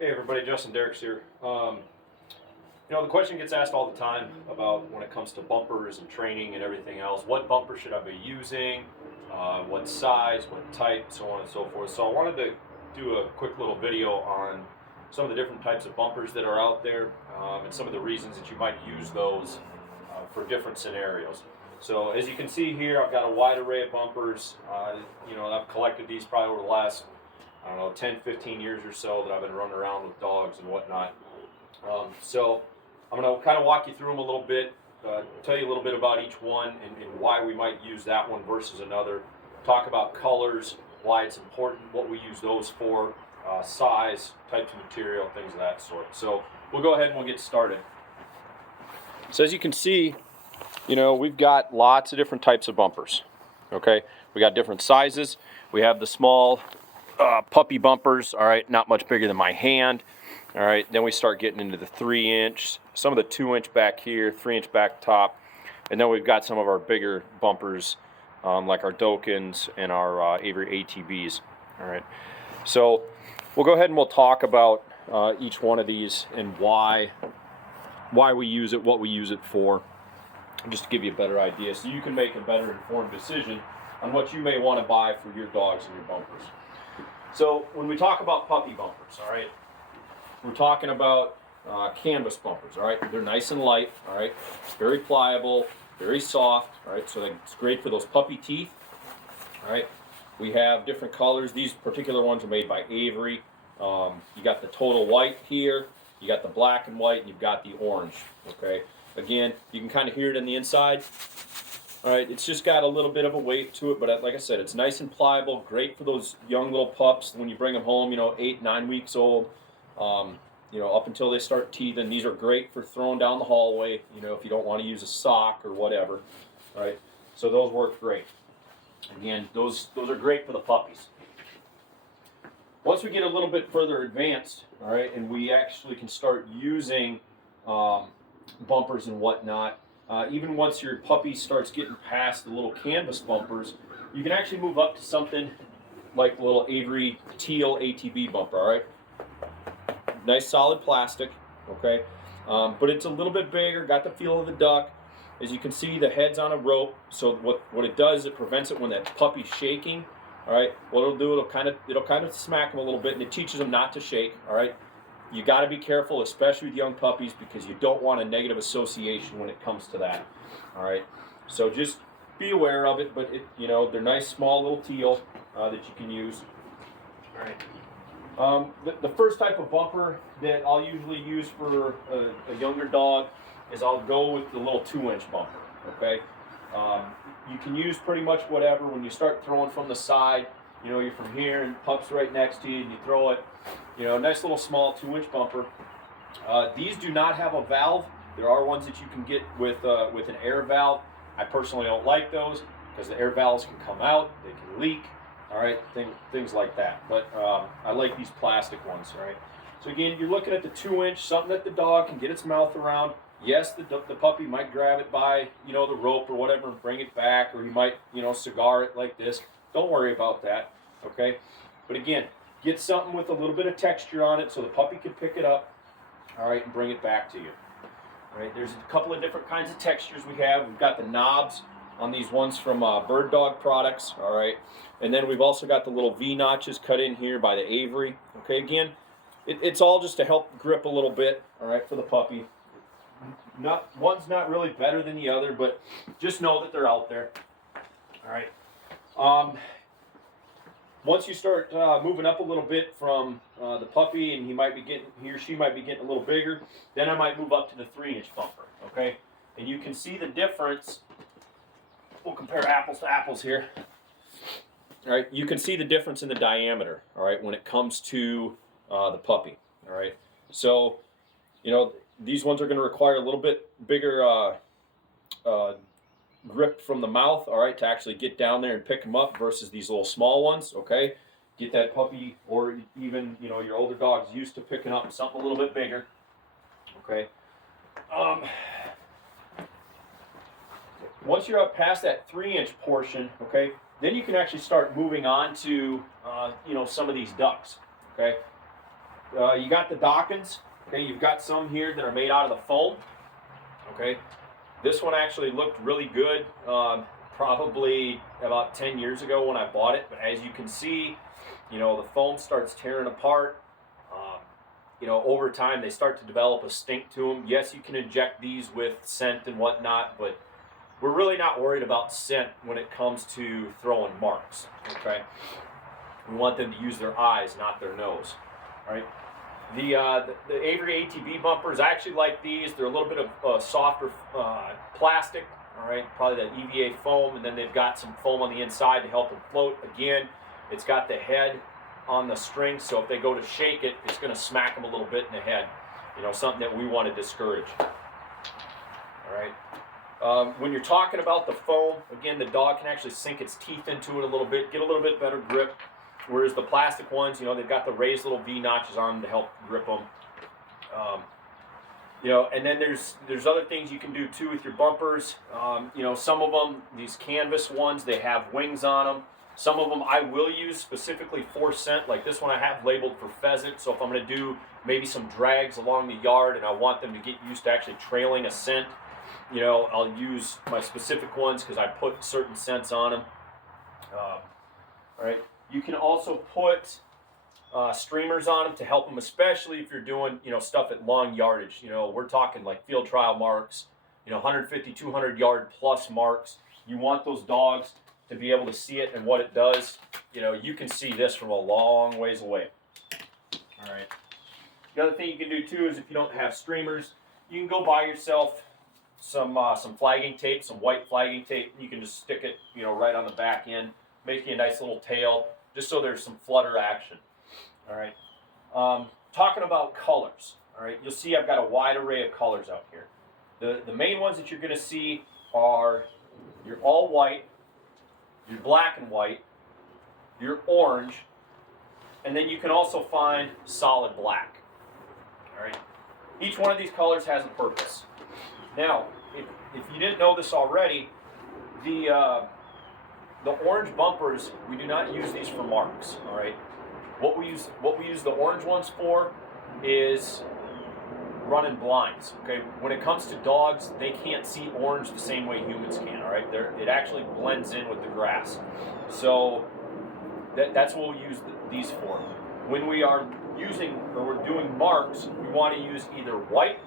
Hey everybody, Justin Derricks here. The question gets asked all the time about when it comes to bumpers and training and everything else. What bumper should I be using? What size? What type? So on and so forth. So I wanted to do a quick little video on some of the different types of bumpers that are out there and some of the reasons that you might use those for different scenarios. So as you can see here, I've got a wide array of bumpers. I've collected these probably over the last 10, 15 years or so that I've been running around with dogs and whatnot. So I'm going to kind of walk you through them a little bit, tell you a little bit about each one and why we might use that one versus another. Talk about colors, why it's important, what we use those for, size, types of material, things of that sort. So we'll go ahead and we'll get started. So as you can see, we've got lots of different types of bumpers. Okay, we got different sizes. We have the small puppy bumpers, all right, not much bigger than my hand. All right, then we start getting into the 3-inch, some of the 2-inch back here, 3-inch back top, and then we've got some of our bigger bumpers like our Dokins and our Avery ATBs. All right, so we'll go ahead and we'll talk about each one of these and why we use it, what we use it for, just to give you a better idea so you can make a better informed decision on what you may want to buy for your dogs and your bumpers. So when we talk about puppy bumpers, all right, we're talking about canvas bumpers, all right? They're nice and light, all right? Very pliable, very soft, all right? So it's great for those puppy teeth, all right? We have different colors. These particular ones are made by Avery. You got the total white here, you got the black and white, and you've got the orange, okay? Again, you can kind of hear it on the inside. All right, it's just got a little bit of a weight to it, but like I said, it's nice and pliable, great for those young little pups when you bring them home, 8, 9 weeks old, up until they start teething. These are great for throwing down the hallway, if you don't want to use a sock or whatever. All right, so those work great. Again, those are great for the puppies. Once we get a little bit further advanced, all right, and we actually can start using bumpers and whatnot, even once your puppy starts getting past the little canvas bumpers, you can actually move up to something like the little Avery Teal ATB bumper, all right? Nice solid plastic, okay? But it's a little bit bigger, got the feel of the duck. As you can see, the head's on a rope, so what it does, it prevents it when that puppy's shaking, all right? What it'll do, it'll kind of smack them a little bit, and it teaches them not to shake, all right? You got to be careful, especially with young puppies, because you don't want a negative association when it comes to that. All right, so just be aware of it. But they're nice, small little teal that you can use. All right. The first type of bumper that I'll usually use for a younger dog is I'll go with the little 2-inch bumper. Okay, you can use pretty much whatever. When you start throwing from the side, you're from here and pup's right next to you, and you throw it. Nice little small 2-inch bumper. These do not have a valve. There are ones that you can get with an air valve. I personally don't like those because the air valves can come out, they can leak, all right, things like that. But I like these plastic ones, all right? So again, you're looking at the 2-inch, something that the dog can get its mouth around. Yes, the puppy might grab it by, the rope or whatever and bring it back, or he might, cigar it like this. Don't worry about that, okay? But again, get something with a little bit of texture on it so the puppy can pick it up, all right, and bring it back to you. All right, there's a couple of different kinds of textures we have. We've got the knobs on these ones from Bird Dog Products, all right, and then we've also got the little V notches cut in here by the Avery. Okay, again, it's all just to help grip a little bit, all right, for the puppy. One's not really better than the other, but just know that they're out there. All right. Once you start moving up a little bit from the puppy, and he or she might be getting a little bigger, then I might move up to the 3-inch bumper, okay? And you can see the difference. We'll compare apples to apples here. All right, you can see the difference in the diameter, all right, when it comes to the puppy, all right? So, these ones are going to require a little bit bigger grip from the mouth, all right, to actually get down there and pick them up versus these little small ones, okay? Get that puppy or even, your older dog's used to picking up something a little bit bigger, okay? Once you're up past that 3-inch portion, okay, then you can actually start moving on to, some of these ducks, okay? You got the Dawkins. Okay, you've got some here that are made out of the foam. Okay, this one actually looked really good probably about 10 years ago when I bought it, but as you can see, you know, the foam starts tearing apart. You know, over time they start to develop a stink to them. Yes, you can inject these with scent and whatnot, but we're really not worried about scent when it comes to throwing marks. Okay, we want them to use their eyes, not their nose. All right. The Avery ATV bumpers, I actually like these. They're a little bit of softer plastic. All right, probably that EVA foam, and then they've got some foam on the inside to help them float. Again, it's got the head on the string, so if they go to shake it, it's going to smack them a little bit in the head. You know, something that we want to discourage. All right. When you're talking about the foam, again, the dog can actually sink its teeth into it a little bit, get a little bit better grip. Whereas the plastic ones, you know, they've got the raised little V notches on them to help grip them. You know, and then there's other things you can do too with your bumpers. You know, some of them, these canvas ones, they have wings on them. Some of them I will use specifically for scent, like this one I have labeled for pheasant. So if I'm going to do maybe some drags along the yard and I want them to get used to actually trailing a scent, you know, I'll use my specific ones because I put certain scents on them. All right. You can also put streamers on them to help them, especially if you're doing, you know, stuff at long yardage. You know, we're talking like field trial marks, you know, 150, 200 yard plus marks. You want those dogs to be able to see it and what it does. You know, you can see this from a long ways away. All right. The other thing you can do too is if you don't have streamers, you can go buy yourself some flagging tape, some white flagging tape. You can just stick it, you know, right on the back end, make you a nice little tail, just so there's some flutter action. All right. Talking about colors. All right. You'll see I've got a wide array of colors out here. The main ones that you're going to see are your all white, your black and white, your orange, and then you can also find solid black. All right. Each one of these colors has a purpose. Now, if you didn't know this already, the orange bumpers, we do not use these for marks. All right. What we use the orange ones for is running blinds. Okay. When it comes to dogs, they can't see orange the same way humans can. All right. It actually blends in with the grass. So that's what we'll use these for. When we are using or we're doing marks, we want to use either white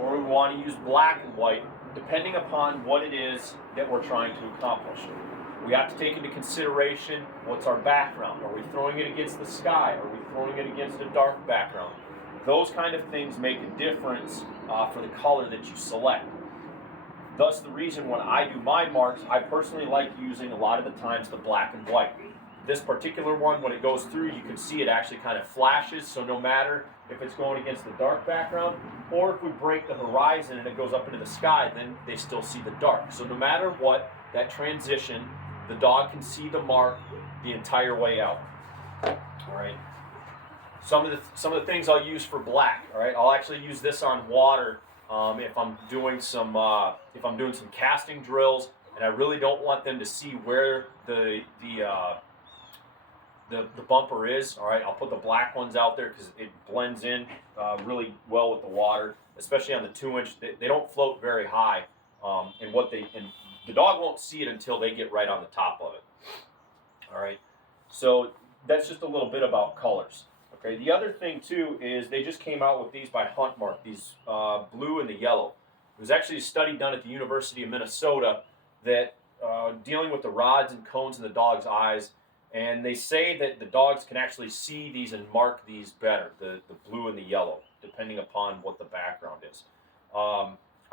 or we want to use black and white, depending upon what it is that we're trying to accomplish. We have to take into consideration what's our background. Are we throwing it against the sky? Are we throwing it against a dark background? Those kind of things make a difference for the color that you select. Thus, the reason when I do my marks, I personally like using a lot of the times the black and white. This particular one, when it goes through, you can see it actually kind of flashes, so no matter if it's going against the dark background, or if we break the horizon and it goes up into the sky, then they still see the dark. So no matter what, that transition, the dog can see the mark the entire way out. All right. Some of the things I'll use for black. All right. I'll actually use this on water if I'm doing some casting drills, and I really don't want them to see where the bumper is. All right. I'll put the black ones out there because it blends in really well with the water, especially on the 2-inch. They don't float very high, and the dog won't see it until they get right on the top of it. All right, so that's just a little bit about colors. Okay, the other thing too is they just came out with these by Huntmark, these blue and the yellow. There was actually a study done at the University of Minnesota that dealing with the rods and cones in the dog's eyes, and they say that the dogs can actually see these and mark these better, the blue and the yellow, depending upon what the background is.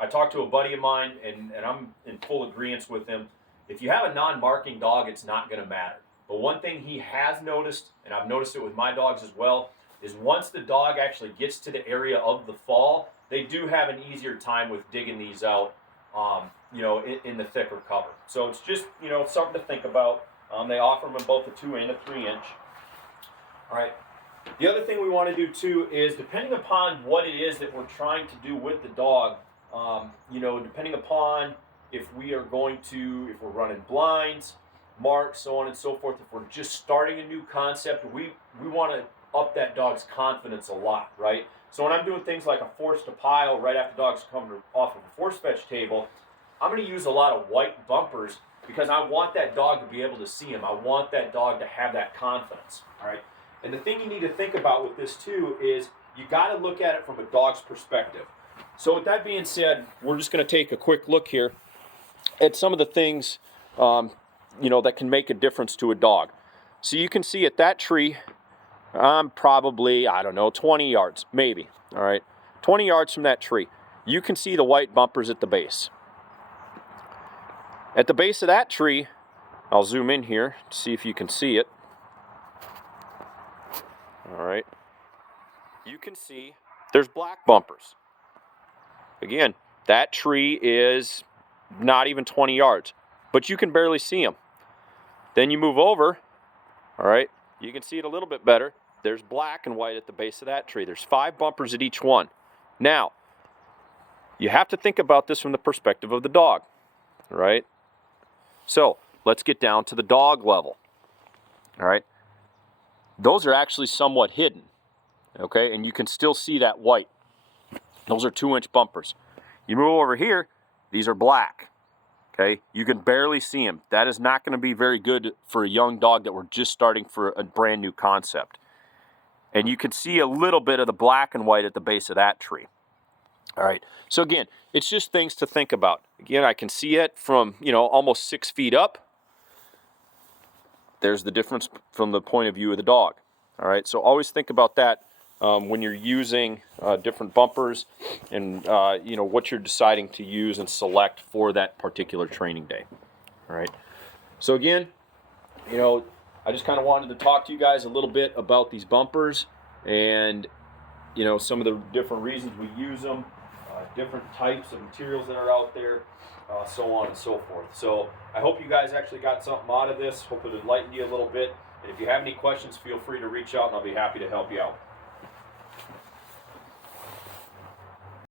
I talked to a buddy of mine, and I'm in full agreement with him. If you have a non-marking dog, it's not going to matter. But one thing he has noticed, and I've noticed it with my dogs as well, is once the dog actually gets to the area of the fall, they do have an easier time with digging these out, in the thicker cover. So it's just, something to think about. They offer them in both a 2 and a 3-inch. All right. The other thing we want to do too is, depending upon what it is that we're trying to do with the dog, depending upon if we're running blinds, marks, so on and so forth, if we're just starting a new concept, we want to up that dog's confidence a lot, right? So when I'm doing things like a force to pile right after dogs come off of a force fetch table, I'm going to use a lot of white bumpers because I want that dog to be able to see him. I want that dog to have that confidence, all right? And the thing you need to think about with this too is you got to look at it from a dog's perspective. So with that being said, we're just going to take a quick look here at some of the things that can make a difference to a dog. So you can see at that tree, I'm probably, 20 yards, maybe, all right? 20 yards from that tree. You can see the white bumpers at the base. At the base of that tree, I'll zoom in here to see if you can see it. All right. You can see there's black bumpers. Again, that tree is not even 20 yards, but you can barely see them. Then you move over, all right, you can see it a little bit better. There's black and white at the base of that tree. There's 5 bumpers at each one. Now, you have to think about this from the perspective of the dog, all right? So, let's get down to the dog level, all right? Those are actually somewhat hidden, okay? And you can still see that white. Those are 2-inch bumpers. You move over here, these are black, okay? You can barely see them. That is not going to be very good for a young dog that we're just starting for a brand new concept. And you can see a little bit of the black and white at the base of that tree. All right, so again, it's just things to think about. Again, I can see it from, almost 6 feet up. There's the difference from the point of view of the dog. All right, so always think about that when you're using different bumpers and, what you're deciding to use and select for that particular training day. All right, so again, I just kind of wanted to talk to you guys a little bit about these bumpers and, some of the different reasons we use them, different types of materials that are out there, so on and so forth. So I hope you guys actually got something out of this. Hope it enlightened you a little bit. And if you have any questions, feel free to reach out and I'll be happy to help you out.